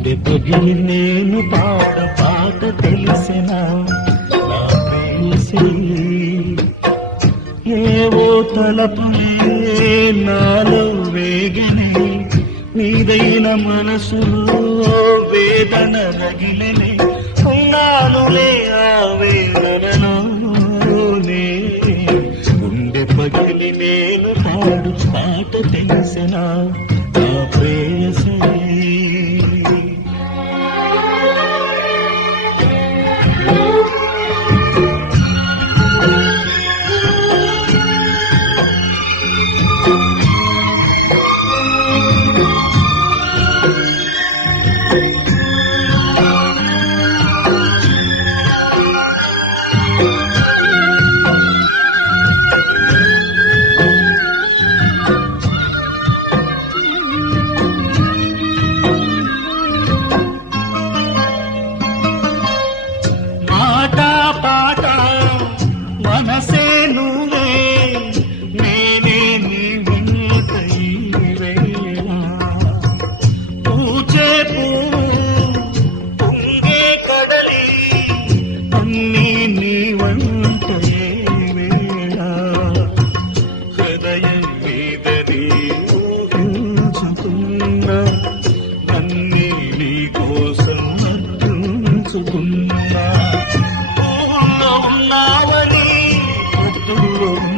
గుండె పగిలి నేను పాట పాట తెలిసిన నా ప్రేయసి ఏవో తలపులే నాలో వేగనే నీదైన మనసులో వేదన రగిలనే ఉన్నానులే ఆ వేదనలోనే గుండె పగిలి నేను పాడు పాట తెలిసిన నా ప్రేయసి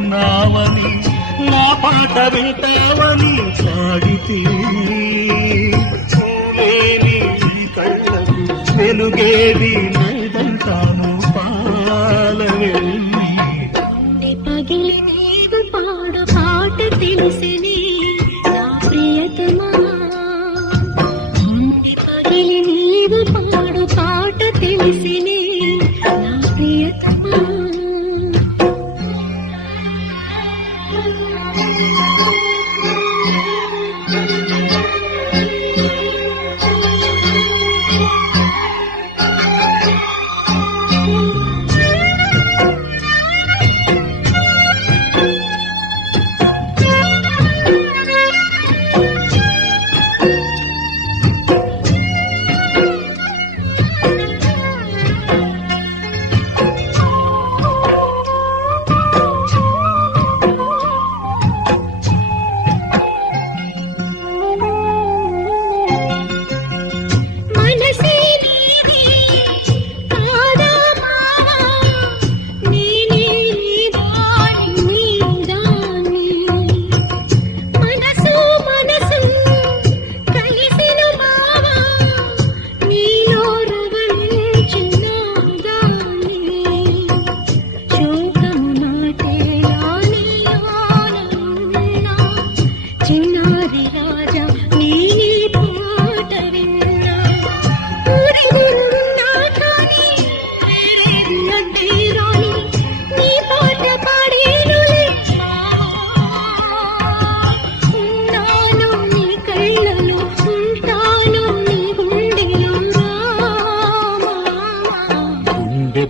ఉన్నావని నా పాట వింటావని సాగితే కళ్ళకు వెలుగేది నైదంతాను పాలవెల్లి పగిలి నీవు పాడు పాట తెలిసిని నా ప్రియతమా పగిలి నీవు పాడు పాట తెలిసిని నా ప్రియతమా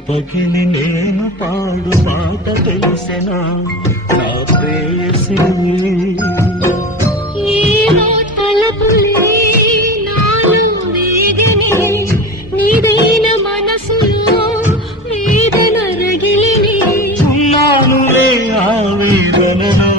పగిలి నేను పాడు పాట తెలిసిన నా ప్రేయసి ఏవో తలపులే నాలో వేగనే నీదైన మనసులో వేదన రగిలిని ఉన్నానులే ఆ వేదన